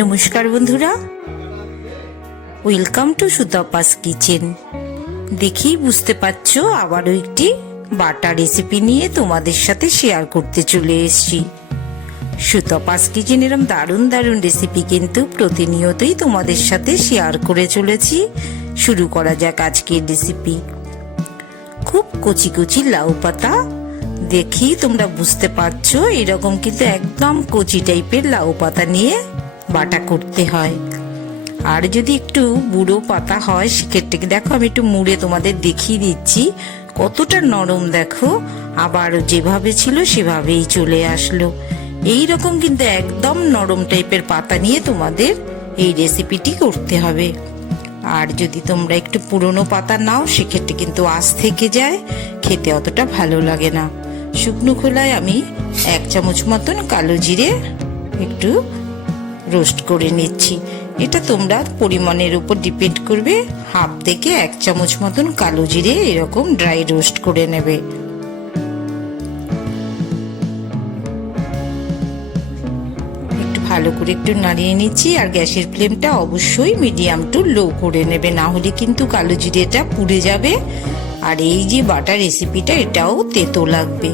নমস্কার বন্ধুরা, welcome to সুতাপাস kitchen. দেখেই বুঝতে পারছো আবারও একটি বাটা রেসিপি নিয়ে তোমাদের সাথে শেয়ার করতে চলে এসেছি। সুতাপাস কিচেন এরম দারুণ দারুণ রেসিপি কিন্তু প্রতিনিয়তই তোমাদের সাথে শেয়ার করে চলেছি। শুরু করা যাক আজকের রেসিপি। খুব কচি কচি লাউ পাতা, দেখেই তোমরা বুঝতে পারছো এরকম কিন্তু একদম কচি টাইপের লাউ পাতা নিয়ে বাটা করতে হয়। আর যদি একটু বুড়ো পাতা হয় সেক্ষেত্রে দেখো আমি একটু মুড়ে তোমাদের দেখিয়ে দিচ্ছি কতটা নরম। দেখো আবার যেভাবে ছিল সেভাবেই চলে আসলো। এই রকম কিন্তু একদম নরম টাইপের পাতা নিয়ে তোমাদের এই রেসিপিটি করতে হবে। আর যদি তোমরা একটু পুরনো পাতা নাও সেক্ষেত্রে কিন্তু আঁশ থেকে যায়, খেতে অতটা ভালো লাগে না। শুকনো খোলায় আমি 1 চামচ মতন কালো জিরে একটু রোস্ট করে নিচ্ছি। এটা তোমরা পরিমাণের উপর ডিপেন্ড করবে। 1/2 থেকে 1 চামচ মতন কালো জিরে এরকম ড্রাই রোস্ট করে নেবে। একটু ভালো করে একটু নাড়িয়ে নিচ্ছি। আর গ্যাসের ফ্লেমটা অবশ্যই মিডিয়াম টু লো করে নেবে, না হলে কিন্তু কালো জিরেটা পুড়ে যাবে। আর এই যে বাটা রেসিপিটা এটাও তেতো লাগবে।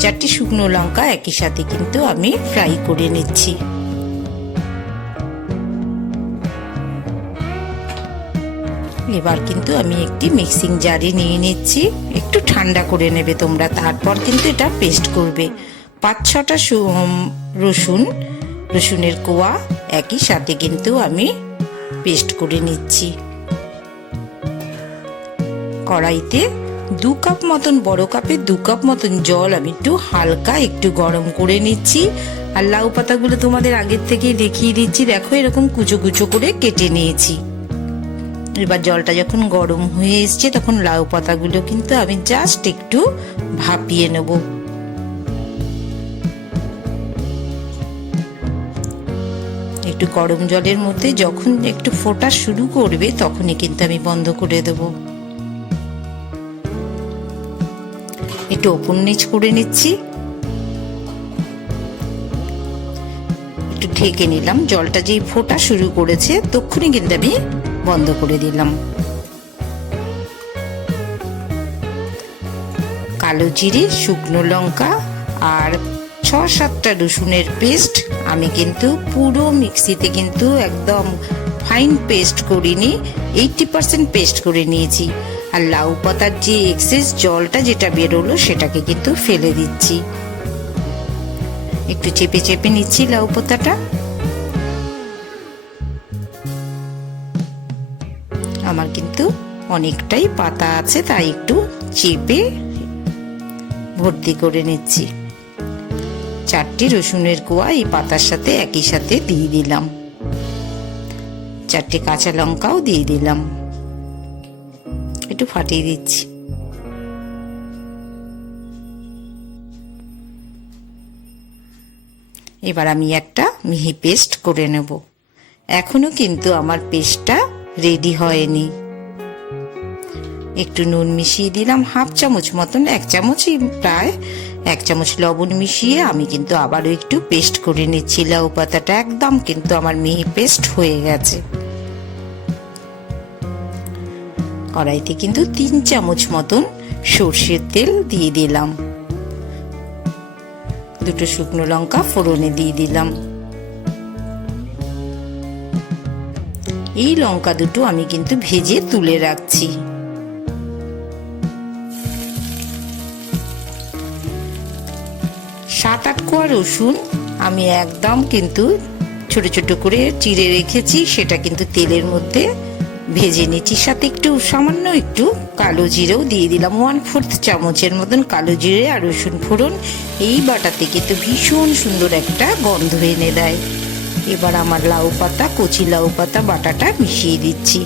4টি শুকনো লঙ্কা একই সাথে কিন্তু আমি ফ্রাই করে নিচ্ছি। এবার কিন্তু আমি একটি মিক্সিং জারে নিয়ে নিচ্ছি। একটু ঠান্ডা করে নেবে তোমরা, তারপর কিন্তু এটা পেস্ট করবে। 5-6টা রসুনের কোয়া একই সাথে কিন্তু আমি পেস্ট করে নিচ্ছি। কড়াইতে 2 কাপ মতন, বড় কাপে 2 কাপ মতন জল আমি একটু হালকা একটু গরম করে নিচ্ছি। আর লাউ পাতাগুলো তোমাদের আগের থেকেই দেখিয়ে দিচ্ছি, দেখো এরকম কুচো কুচো করে কেটে নিয়েছি। এবার জলটা যখন গরম হয়ে এসছে তখন লাউ পাতাগুলো কিন্তু আমি জাস্ট একটু ভাপিয়ে নেব। একটু গরম জলের মধ্যে যখন একটু ফোটা শুরু করবে তখনই কিন্তু আমি বন্ধ করে দেব। একটু ওপর নিচ করে নিচ্ছি, একটু ঢেকে নিলাম। জলটা যেই ফোটা শুরু করেছে তখনই কিন্তু আমি বন্ধ করে দিলাম। কালো জিরে, শুকনো লঙ্কা আর 6-7টা রসুনের পেস্ট আমি কিন্তু পুরো মিক্সিতে কিন্তু একদম ফাইন পেস্ট করিনি, 80% পেস্ট করে নিয়েছি। আর লাউ পাতার যে এক্সেস জলটা যেটা বেরোলো সেটাকে কিন্তু ফেলে দিচ্ছি। একটু চেপে চেপে নিচ্ছি লাউ পাতাটা। আমার কিন্তু অনেকটাই পাতা আছে তাই একটু চেপে ভর্তি করে নিচ্ছি। 4টি রসুনের কোয়া এই পাতার সাথে একই সাথে দিয়ে দিলাম। 4টে কাঁচা লঙ্কাও দিয়ে দিলাম, একটু ফাটিয়ে দিচ্ছি। এবার আমি একটা মিহি পেস্ট করে নেব। এখনো কিন্তু আমার পেস্টটা রেডি হয়নি। একটু নুন মিশিয়ে দিলাম 1/2 চামচ মতন, 1 চামচই প্রায় 1 চামচ লবণ মিশিয়ে আমি কিন্তু আবারও একটু পেস্ট করে নিচ্ছি। লাউ পাতাটা একদম কিন্তু আমার মিহি পেস্ট হয়ে গেছে। কড়াইতে কিন্তু 3 চামচ মতন সর্ষের তেল দিয়ে দিলাম। 2টো শুকনো লঙ্কা ফোড়নে দিয়ে দিলাম। এই লঙ্কা দুটো আমি কিন্তু ভেজে তুলে রাখছি। 7-8 কোয়া রসুন আমি একদম কিন্তু ছোট ছোট করে চিড়ে রেখেছি, সেটা কিন্তু তেলের মধ্যে ভেজে নিচ্ছি। সাথে একটু সামান্য একটু কালো জিরেও দিয়ে দিলাম। 1/4 চামচের মতন কালো জিরে আর রসুন ফোড়ন এই বাটাতে কিন্তু ভীষণ সুন্দর একটা গন্ধ এনে দেয়। এবার আমার লাউ পাতা, কচি লাউ পাতা বাটাটা মিশিয়ে দিচ্ছি।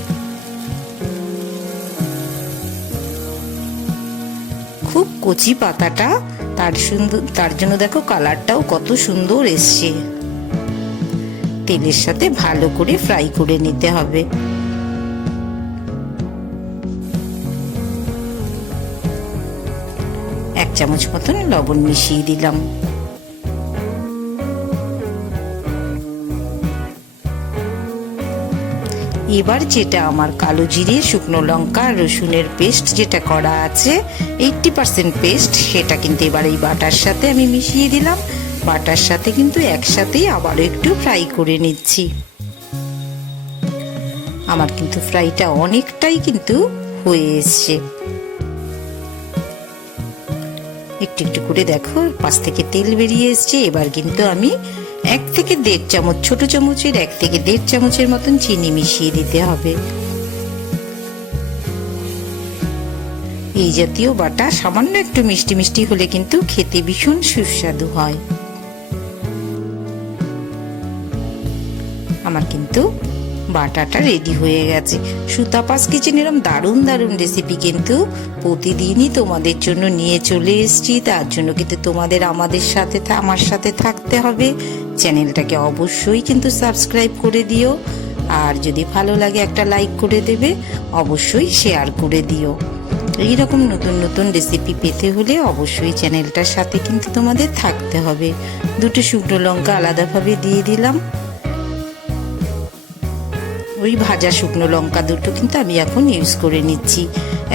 খুব কচি পাতাটা, তার জন্য দেখো কালারটাও কত সুন্দর এসছে। তেলের সাথে ভালো করে ফ্রাই করে নিতে হবে। 1 চামচ মতন লবণ মিশিয়ে দিলাম। এবার যেটা আমার কালো জিরে, শুকনো লঙ্কা, রসুনের পেস্ট যেটা করা আছে 80% পেস্ট, সেটা কিন্তু এবার এই বাটার সাথে আমি মিশিয়ে দিলাম। বাটার সাথে কিন্তু একসাথেই আবারও একটু ফ্রাই করে নিচ্ছি। আমার কিন্তু ফ্রাইটা অনেকটাই কিন্তু হয়ে এসছে। একটু একটু করে দেখো পাশ থেকে তেল বেরিয়ে এসছে। এবার কিন্তু আমি 1 থেকে 1.5 চামচ, ছোট চামচের 1 থেকে 1.5 চামচের মতন চিনি মিশিয়ে দিতে হবে। এই জাতীয় বাটা সামান্য একটু মিষ্টি মিষ্টি হলে কিন্তু খেতে ভীষণ সুস্বাদু হয়। আমার কিন্তু বাটাটা রেডি হয়ে গেছে। সুতাপাস কিচেন এরকম দারুণ দারুণ রেসিপি কিন্তু প্রতিদিনই তোমাদের জন্য নিয়ে চলে এসেছি। তার জন্য কিন্তু তোমাদের আমার সাথে থাকতে হবে। চ্যানেলটাকে অবশ্যই কিন্তু সাবস্ক্রাইব করে দিও, আর যদি ভালো লাগে একটা লাইক করে দেবে, অবশ্যই শেয়ার করে দিও। এইরকম নতুন নতুন রেসিপি পেতে হলে অবশ্যই চ্যানেলটার সাথে কিন্তু তোমাদের থাকতে হবে। 2টো শুকনো লঙ্কা আলাদাভাবে দিয়ে দিলাম। ওই ভাজা শুকনো লঙ্কা 2টো কিন্তু আমি এখন ইউজ করে নিচ্ছি।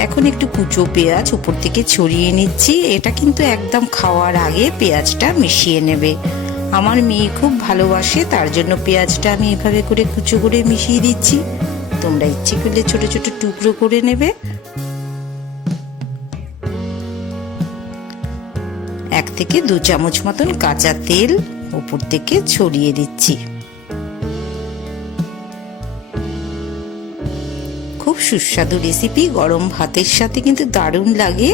এখন একটু কুচো পেঁয়াজ উপর থেকে ছড়িয়ে নিচ্ছি। এটা কিন্তু একদম খাওয়ার আগে পেঁয়াজটা মিশিয়ে নেবে। আমার মেয়ে খুব ভালোবাসে, তার জন্য পেঁয়াজটা আমি এভাবে করে কুচো করে মিশিয়ে দিচ্ছি। তোমরা ইচ্ছে করলে ছোট ছোট টুকরো করে নেবে। 1 থেকে 2 চামচ মতন কাঁচা তেল উপর থেকে ছড়িয়ে দিচ্ছি। খুব সুস্বাদু রেসিপি, গরম ভাতের সাথে কিন্তু দারুণ লাগে।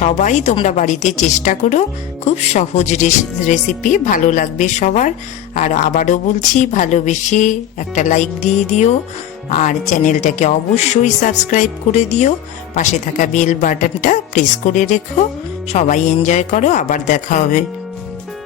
সবাই তোমরা বাড়িতে চেষ্টা করো, খুব সহজ রেসিপি, ভালো লাগবে সবার। আর আবারও বলছি, ভালোবেসে একটা লাইক দিয়ে দিও, আর চ্যানেলটাকে অবশ্যই সাবস্ক্রাইব করে দিও। পাশে থাকা বেল বাটনটা প্রেস করে রেখো। সবাই এনজয় করো, আবার দেখা হবে।